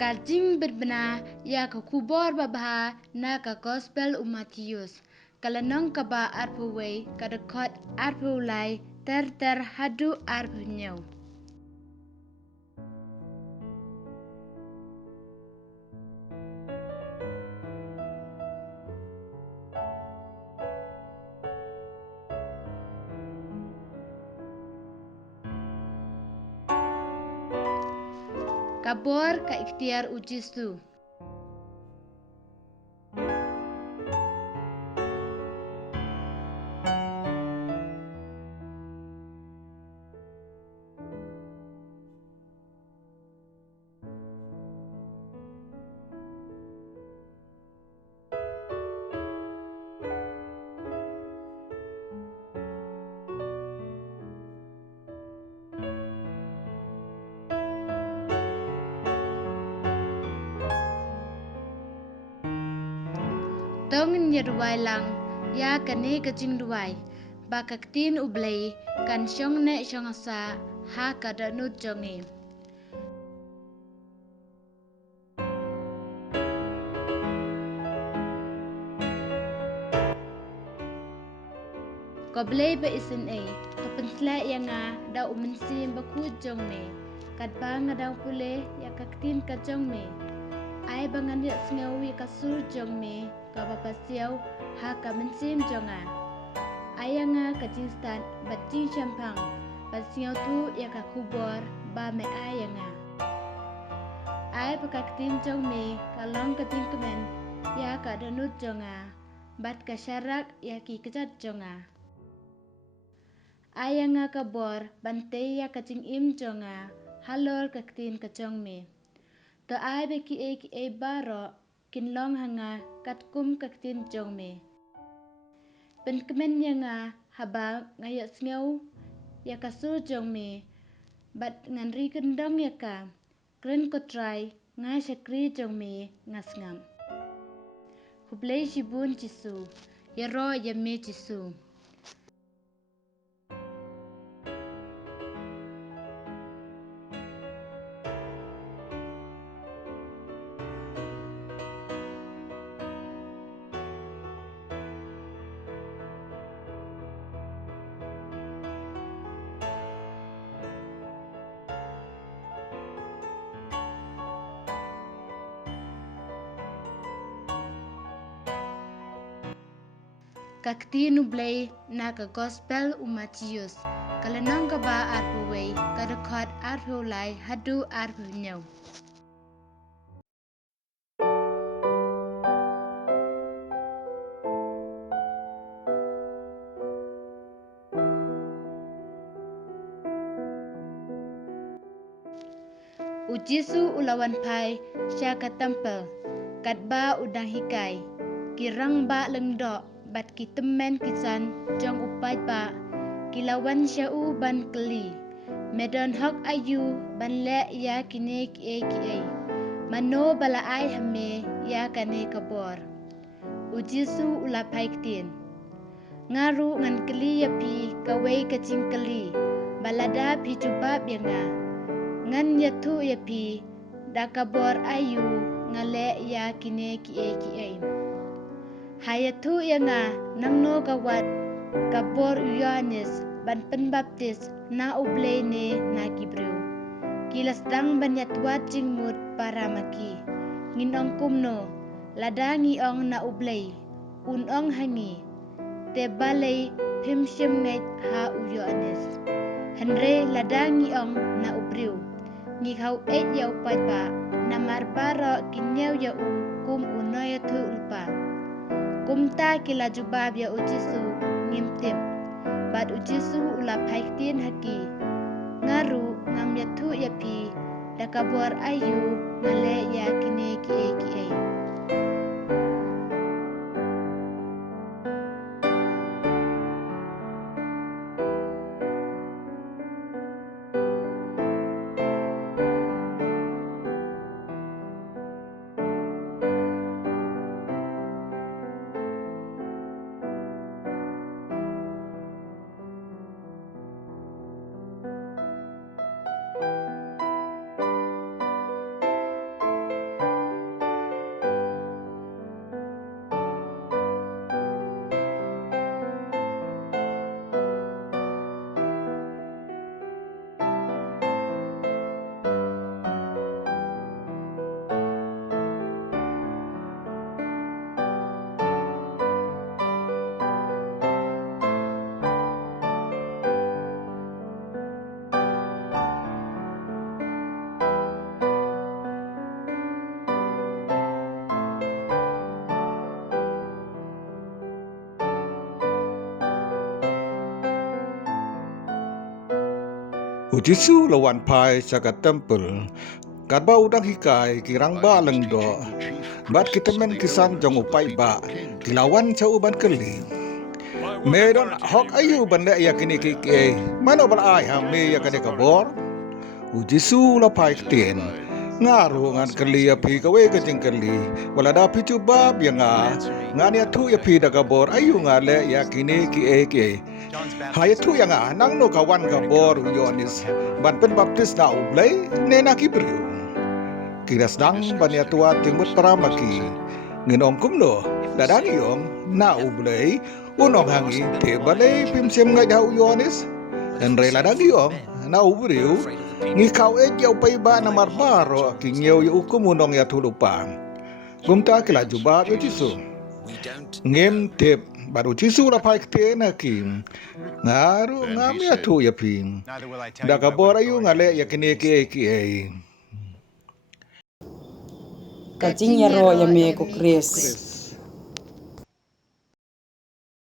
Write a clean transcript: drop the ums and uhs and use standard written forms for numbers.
ka jingpynbna ya ka Khubor Babha na ka Kospel Matheus kalanong Kaba arpuway kadakot arpulay ter hadu arpunyaw. Kabor ka iktiar Jisu. Tong Jowai lang ya kane ka Jowai ba ka Ktien Blei kan syong ne syong sa ha ka danut jonge. Ko Blei ba isin ka pensla ya nga da umensim Bakhuid jong me kat ba nga daw pule ya ka Ktien ka jong me. Ai bangan ya sngi ka sur jong me ka bapasiaw ha ka mensim jonga. Ayanga ka jinstan bat jing champang basiaw tu ya ka Khubor ba me ayanga. Ai pa ka Ktien jong me ka long ka jingkemen ya ka danut jonga bat ka syarak ya ki kejat jonga. Ayanga ka bor bante ya ka jingim jonga halor ka Ktien ka jong me. To ai be ki baro kinlong hanga katkum ka Ktien jong me. Penkemen nga haba ngayat sngaw ya ka sur jong me bat ngan ri kendong ya ka kren ko try nga syakri jong me ngasngam. Blei shibun Jisu ya ro ya me Jisu. Ka Ktien Blei na ka Kospel Matheus kalanong Kaba arpuway kadakot arpulay hadu arpunyaw. Jisu ulawan pai sya ka tempel kat ba udang hikai kirang ba lengdo bat ki temen kisan jong upai ba kilawan sya u ban keli medon hok ayu ban le ya kine ki mano bala ai hame ya kane kabor. Jisu ula pai Ktien ngaru ngan keli ya pi kawai kacing keli balada pi jubab ya nga ngan ya tu ya pi da kabor ayu ngale ya kine ki hayatu ya nga nangno kawat kabor Yohanes ban penbaptis na Blei ne na Kibreu kilas dang ban yatwat jingmut para maki nginong kumno ladangi ong na Blei unong hangi te balei phimshim ngait ha Yohanes henre ladangi ong na Breu ngi hau yau paipa namar baro kinyaw ya kum unoya tu ulpa kumta kila jubab ya Jisu ngimtim bat Jisu ula pai Ktien haki ngaru ngam ya tu ya pi da kabor ayu ngale ya kine ki Jisu lawan pai sakat tempel kat ba udang hikai kirang ba lengdo bat kita men kisan jong upai ba kilawan ca uban keli medon hok ayu benda ya kini kike mana bal ai ha me ya kade kabor Jisu la pai Ktien ngaru ngan keli api kawe kecing keli wala da picu bab yang ngan ya tu ya pi da kabor ayu ngale ya kini ki hai tu yang nang no kawan kabor uyonis ban pen baptis na Blei nena kibriu kiras dang ban ya tua timut paramaki nginom kumno dadang yom na Blei unong hangi te balai pimsem ngai da uyonis dan rela dang yom na ubriu ni kau ejau pai ba na marbaro kinyeu yu ukum unong ya tulupang gumta kila jubab yo Jisu ngem tep baru Jisu la pai Ktien hakim ngaru ngam ya tu ya pim da kabor ayu ngale ya kini ki Kajing ya ro ya me ko kres